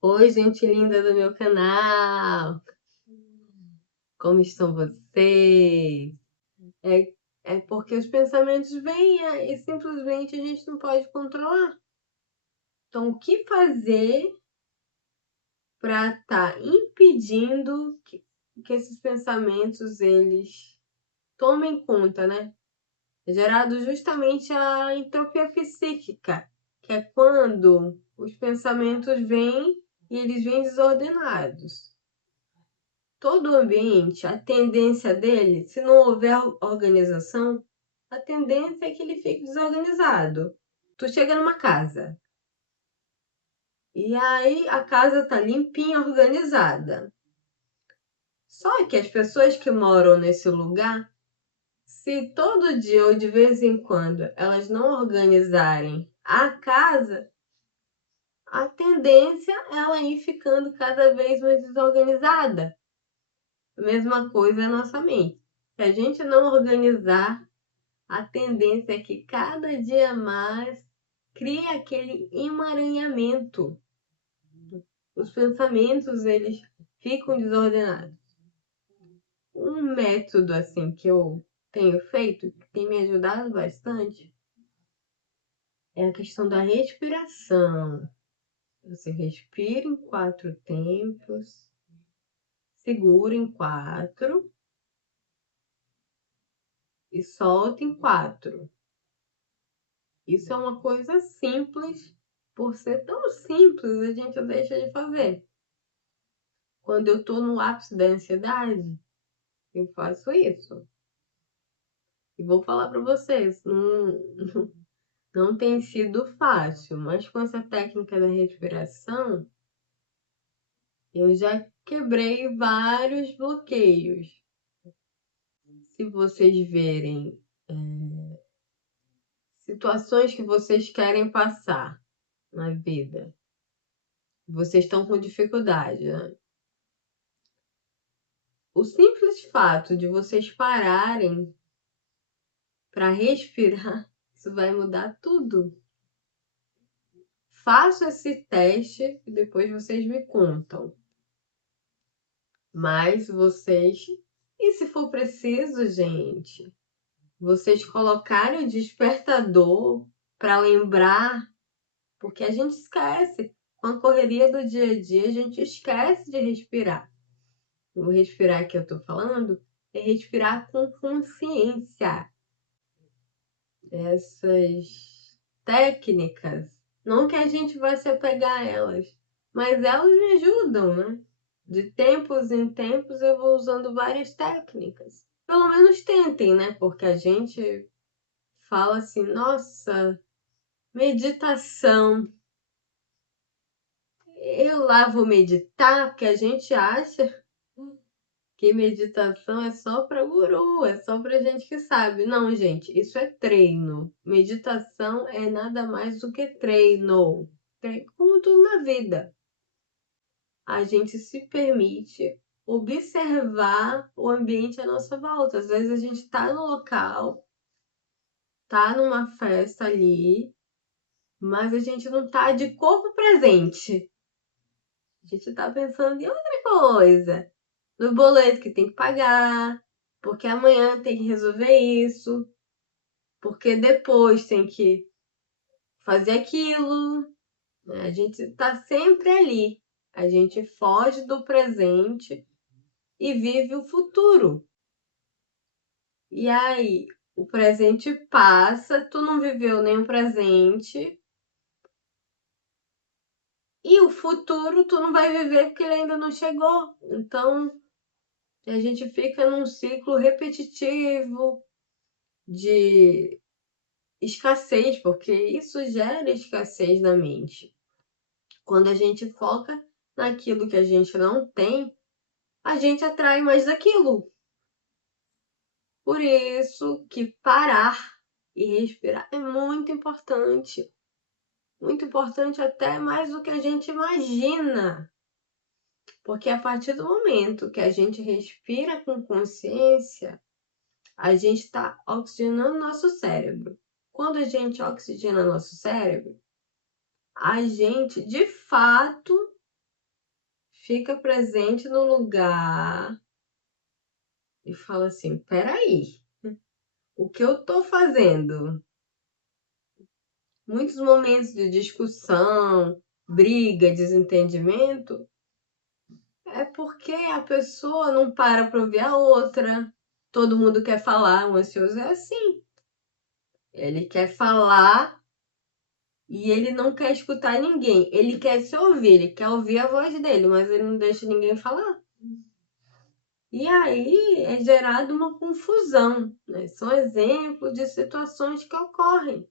Oi, gente linda do meu canal! Como estão vocês? É, é porque os pensamentos vêm e simplesmente a gente não pode controlar. Então, o que fazer para estar impedindo que esses pensamentos eles tomem conta, né? É gerado justamente a entropia psíquica, que é quando os pensamentos vêm e eles vêm desordenados. Todo o ambiente, a tendência dele, se não houver organização, a tendência é que ele fique desorganizado. Tu chega numa casa e aí a casa tá limpinha, organizada. Só que as pessoas que moram nesse lugar, se todo dia ou de vez em quando elas não organizarem a casa, a tendência é ela ir ficando cada vez mais desorganizada. A mesma coisa é a nossa mente. Se a gente não organizar, a tendência é que cada dia mais crie aquele emaranhamento. Os pensamentos, eles ficam desordenados. Um método assim que eu tenho feito, que tem me ajudado bastante, é a questão da respiração. Você respira em 4 tempos, segura em 4 e solta em 4. Isso é uma coisa simples, por ser tão simples, a gente deixa de fazer. Quando eu tô no ápice da ansiedade, eu faço isso. E vou falar para vocês, não tem sido fácil, mas com essa técnica da respiração, eu já quebrei vários bloqueios. Se vocês verem situações que vocês querem passar na vida, vocês estão com dificuldade, né? O simples fato de vocês pararem para respirar, isso vai mudar tudo. Façam esse teste e depois vocês me contam. Mas vocês, e se for preciso, gente, vocês colocarem o despertador para lembrar, porque a gente esquece. Com a correria do dia a dia, a gente esquece de respirar. O respirar que eu tô falando é respirar com consciência. Essas técnicas, não que a gente vai se apegar a elas, mas elas me ajudam, né? De tempos em tempos eu vou usando várias técnicas. Pelo menos tentem, né? Porque a gente fala assim, nossa, meditação. Eu lá vou meditar, porque a gente acha que meditação é só para guru, é só para gente que sabe. Não, gente, isso é treino. Meditação é nada mais do que treino. Como tudo na vida. A gente se permite observar o ambiente à nossa volta. Às vezes a gente está no local, tá numa festa ali, mas a gente não tá de corpo presente. A gente tá pensando em outra coisa. No boleto que tem que pagar, porque amanhã tem que resolver isso, porque depois tem que fazer aquilo, né? A gente tá sempre ali. A gente foge do presente e vive o futuro. E aí, o presente passa, tu não viveu nem o presente, e o futuro tu não vai viver porque ele ainda não chegou. Então, a gente fica num ciclo repetitivo de escassez, porque isso gera escassez na mente. Quando a gente foca naquilo que a gente não tem, a gente atrai mais daquilo. Por isso que parar e respirar é muito importante. Muito importante até mais do que a gente imagina. Porque a partir do momento que a gente respira com consciência, a gente está oxigenando nosso cérebro. Quando a gente oxigena nosso cérebro, a gente de fato fica presente no lugar e fala assim, peraí, o que eu tô fazendo? Muitos momentos de discussão, briga, desentendimento, é porque a pessoa não para ouvir a outra. Todo mundo quer falar, o ansioso é assim. Ele quer falar e ele não quer escutar ninguém. Ele quer se ouvir, ele quer ouvir a voz dele, mas ele não deixa ninguém falar. E aí é gerada uma confusão, né? São exemplos de situações que ocorrem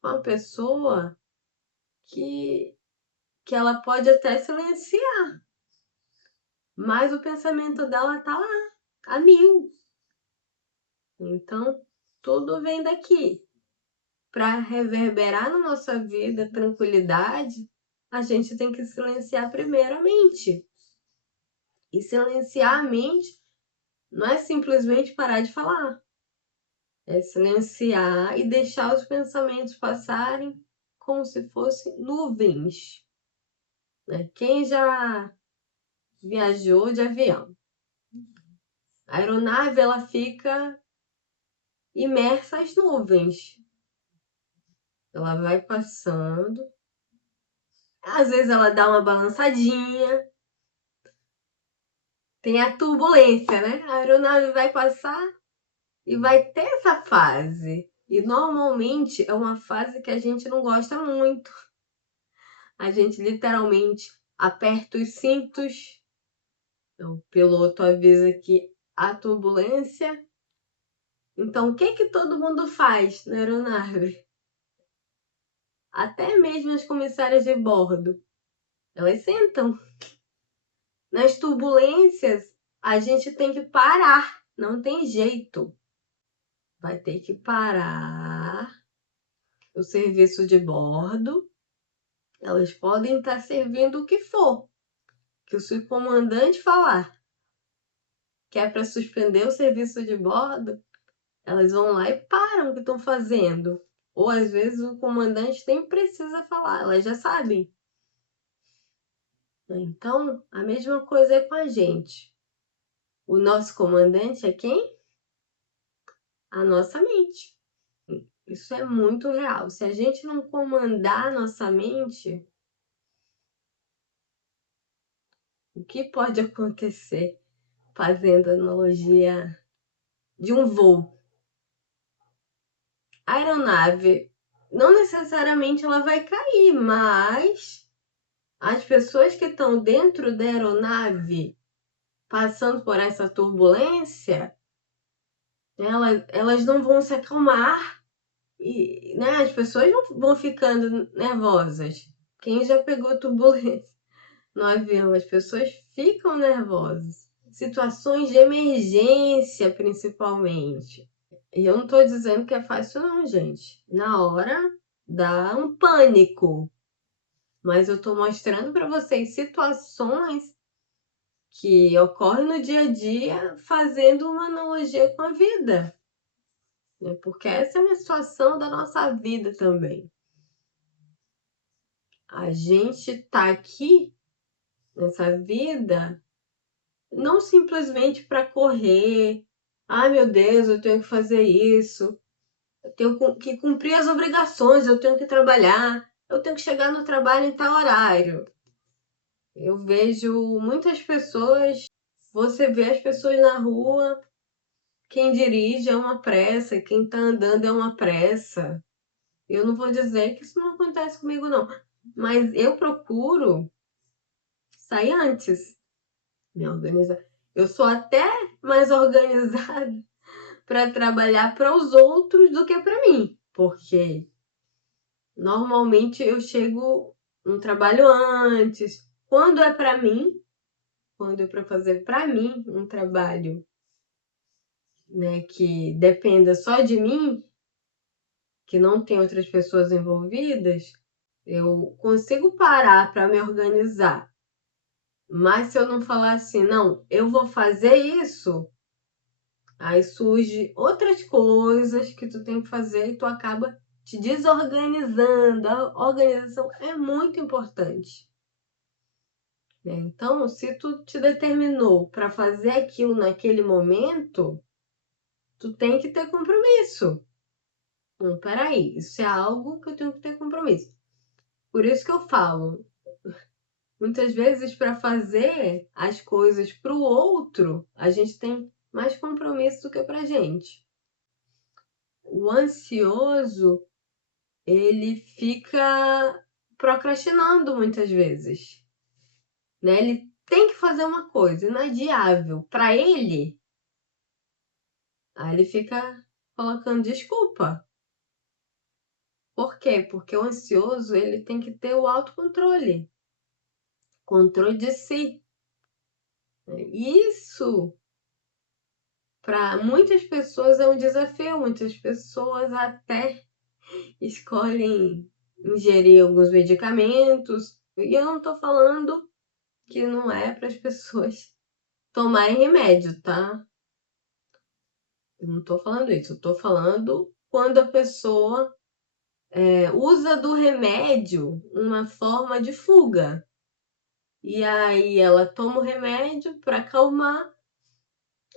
com a pessoa que ela pode até silenciar, mas o pensamento dela tá lá, a mil. Então, tudo vem daqui. Para reverberar na nossa vida tranquilidade, a gente tem que silenciar primeiro a mente. E silenciar a mente não é simplesmente parar de falar. É silenciar e deixar os pensamentos passarem como se fossem nuvens. Né? Quem já viajou de avião? A aeronave ela fica imersa às nuvens. Ela vai passando. Às vezes ela dá uma balançadinha. Tem a turbulência, né? A aeronave vai passar e vai ter essa fase. E normalmente é uma fase que a gente não gosta muito. A gente literalmente aperta os cintos. O piloto avisa que há turbulência. Então, o que todo mundo faz na aeronave? Até mesmo as comissárias de bordo, elas sentam. Nas turbulências, a gente tem que parar, não tem jeito. Vai ter que parar o serviço de bordo. Elas podem estar servindo o que for. Que se o comandante falar que é para suspender o serviço de bordo, elas vão lá e param o que estão fazendo. Ou às vezes o comandante nem precisa falar, elas já sabem. Então, a mesma coisa é com a gente. O nosso comandante é quem? A nossa mente. Isso é muito real. Se a gente não comandar a nossa mente, o que pode acontecer? Fazendo analogia de um voo. A aeronave, não necessariamente ela vai cair, mas as pessoas que estão dentro da aeronave, passando por essa turbulência, elas não vão se acalmar e, né, as pessoas vão ficando nervosas. Quem já pegou turbulência no avião, as pessoas ficam nervosas. Situações de emergência, principalmente. E eu não estou dizendo que é fácil, não, gente. Na hora dá um pânico. Mas eu estou mostrando para vocês situações que ocorrem no dia a dia, fazendo uma analogia com a vida. Porque essa é uma situação da nossa vida também. A gente tá aqui nessa vida não simplesmente para correr. Ai, meu Deus, eu tenho que fazer isso. Eu tenho que cumprir as obrigações, eu tenho que trabalhar, eu tenho que chegar no trabalho em tal horário. Eu vejo muitas pessoas, você vê as pessoas na rua, quem dirige é uma pressa, quem está andando é uma pressa. Eu não vou dizer que isso não acontece comigo, não, mas eu procuro sair antes, me organizar. Eu sou até mais organizada para trabalhar para os outros do que para mim, porque normalmente eu chego no trabalho antes. Quando é para mim, quando é para fazer para mim um trabalho, né, que dependa só de mim, que não tem outras pessoas envolvidas, eu consigo parar para me organizar. Mas se eu não falar assim, não, eu vou fazer isso, aí surge outras coisas que tu tem que fazer e tu acaba te desorganizando. A organização é muito importante. né? Então, se tu te determinou para fazer aquilo naquele momento, tu tem que ter compromisso. Não, peraí, isso é algo que eu tenho que ter compromisso. Por isso que eu falo, muitas vezes para fazer as coisas para o outro, a gente tem mais compromisso do que pra gente. O ansioso, ele fica procrastinando muitas vezes, né? Ele tem que fazer uma coisa inadiável para ele, aí ele fica colocando desculpa. Por quê? Porque o ansioso, ele tem que ter o autocontrole, controle de si. Isso, para muitas pessoas, é um desafio. Muitas pessoas até escolhem ingerir alguns medicamentos. E eu não tô falando que não é para as pessoas tomarem remédio, tá? Eu não tô falando isso. Eu tô falando quando a pessoa usa do remédio uma forma de fuga. E aí ela toma o remédio para acalmar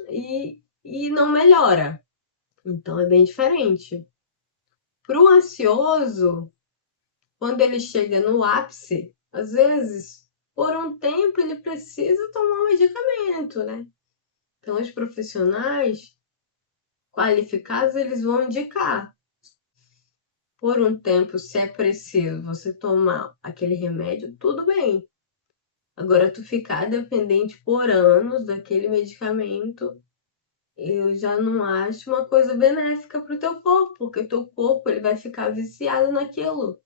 e não melhora. Então é bem diferente. Para o ansioso, quando ele chega no ápice, às vezes, por um tempo, ele precisa tomar um medicamento, né? Então, os profissionais qualificados, eles vão indicar. Por um tempo, se é preciso você tomar aquele remédio, tudo bem. Agora, tu ficar dependente por anos daquele medicamento, eu já não acho uma coisa benéfica para o teu corpo, porque o teu corpo ele vai ficar viciado naquilo.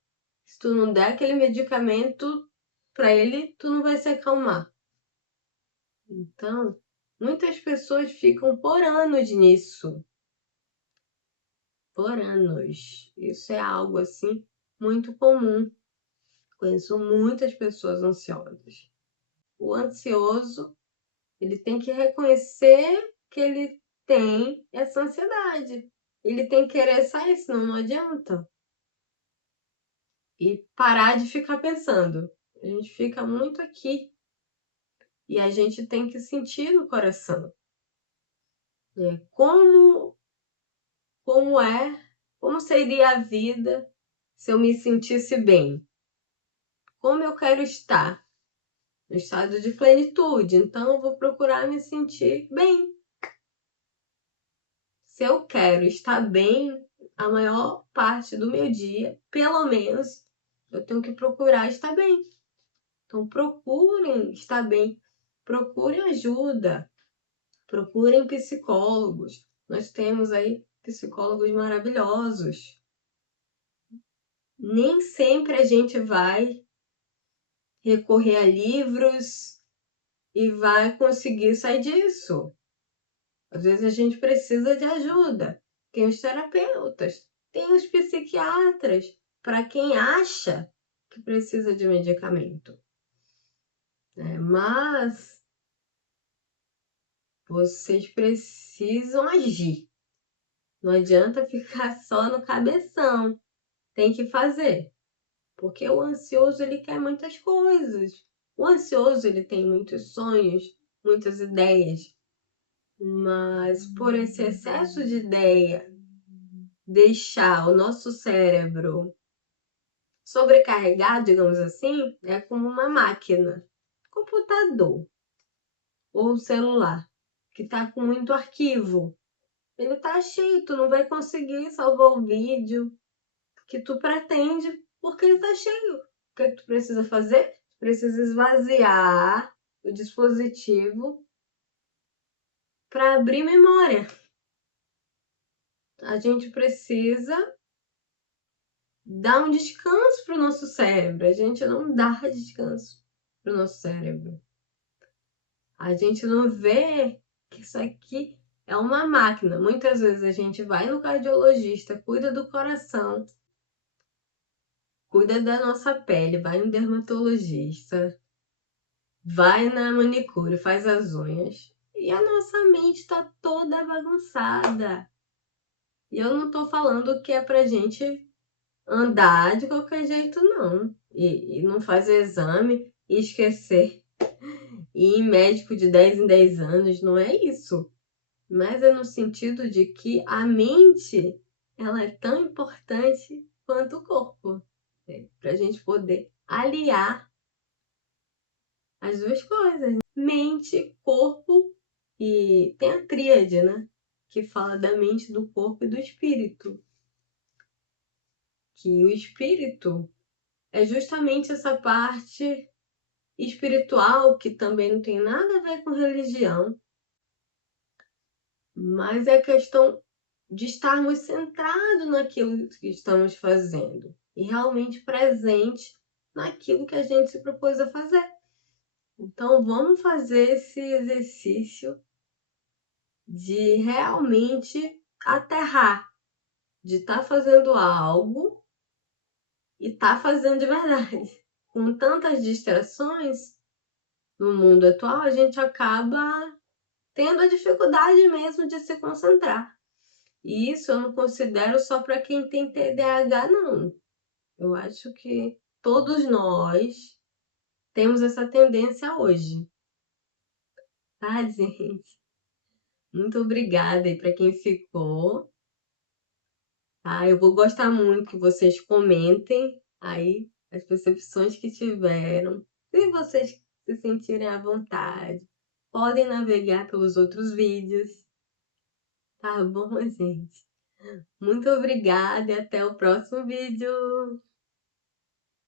Se tu não der aquele medicamento para ele, tu não vai se acalmar. Então, muitas pessoas ficam por anos nisso. Por anos. Isso é algo assim muito comum. Conheço muitas pessoas ansiosas. O ansioso, ele tem que reconhecer que ele tem essa ansiedade. Ele tem que querer sair, senão não adianta. E parar de ficar pensando. A gente fica muito aqui. E a gente tem que sentir no coração. Né? Como seria a vida se eu me sentisse bem? Como eu quero estar? No estado de plenitude. Então eu vou procurar me sentir bem. Se eu quero estar bem a maior parte do meu dia, pelo menos, eu tenho que procurar estar bem. Então procurem estar bem. Procurem ajuda. Procurem psicólogos. Nós temos aí psicólogos maravilhosos. Nem sempre a gente vai recorrer a livros e vai conseguir sair disso. Às vezes a gente precisa de ajuda. Tem os terapeutas, tem os psiquiatras, para quem acha que precisa de medicamento. Mas vocês precisam agir. Não adianta ficar só no cabeção. Tem que fazer. Porque o ansioso, ele quer muitas coisas. O ansioso, ele tem muitos sonhos, muitas ideias. Mas por esse excesso de ideia, deixar o nosso cérebro sobrecarregado, digamos assim, é como uma máquina, computador ou celular, que está com muito arquivo. Ele está cheio, tu não vai conseguir salvar o vídeo que tu pretende, porque ele está cheio. O que é que tu precisa fazer? Tu precisa esvaziar o dispositivo para abrir memória. A gente precisa dar um descanso para o nosso cérebro. A gente não dá descanso para o nosso cérebro. A gente não vê que isso aqui é uma máquina. Muitas vezes a gente vai no cardiologista, cuida do coração, cuida da nossa pele, vai no dermatologista, vai na manicure, faz as unhas. E a nossa mente está toda bagunçada. E eu não tô falando que é pra gente andar de qualquer jeito, não. E não fazer exame e esquecer ir em médico de 10 em 10 anos, não é isso. Mas é no sentido de que a mente, ela é tão importante quanto o corpo, né? Para a gente poder aliar as duas coisas, né? Mente, corpo, e tem a tríade, né? Que fala da mente, do corpo e do espírito. Que o espírito é justamente essa parte espiritual, que também não tem nada a ver com religião, mas é a questão de estarmos centrados naquilo que estamos fazendo e realmente presente naquilo que a gente se propôs a fazer. Então, vamos fazer esse exercício de realmente aterrar, de estar fazendo algo e estar fazendo de verdade. Com tantas distrações no mundo atual, a gente acaba tendo a dificuldade mesmo de se concentrar. E isso eu não considero só para quem tem TDAH, não. Eu acho que todos nós temos essa tendência hoje. Tá, gente? Muito obrigada aí para quem ficou. Tá? Eu vou gostar muito que vocês comentem aí as percepções que tiveram. Se vocês se sentirem à vontade, podem navegar pelos outros vídeos. Tá bom, gente? Muito obrigada e até o próximo vídeo.